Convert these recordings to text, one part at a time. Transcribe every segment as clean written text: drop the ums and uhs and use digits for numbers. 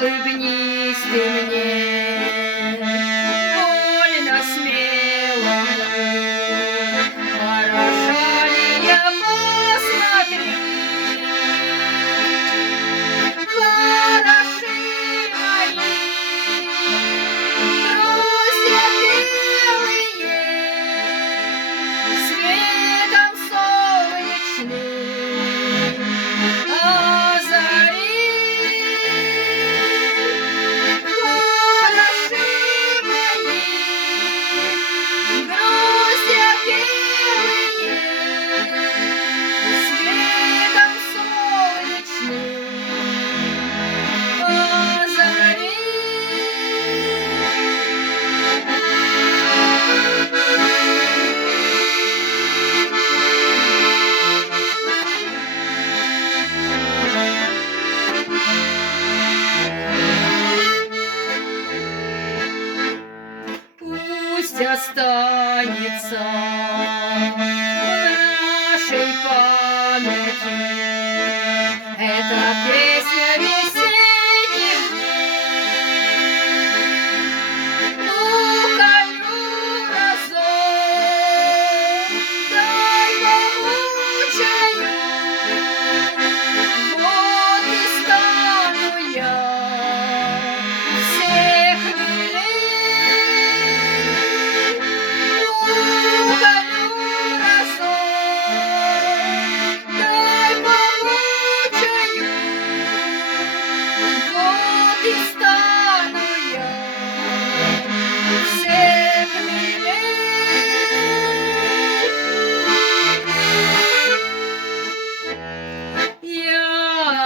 Улыбнись ты мне, больно смело, хороша ли я, посмотри, хороши мои друзья белые, светом солнечным озари. Пусть останется в нашей памяти эта песня весенних дней. Лукавую разок, дай могучую, вот и стану я всех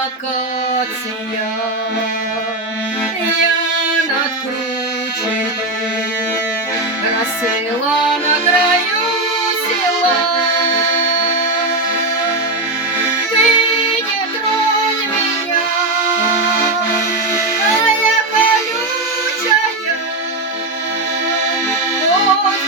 акация, я над кручею расцвела на краю села. Ты не тронь меня, а я колючая, вот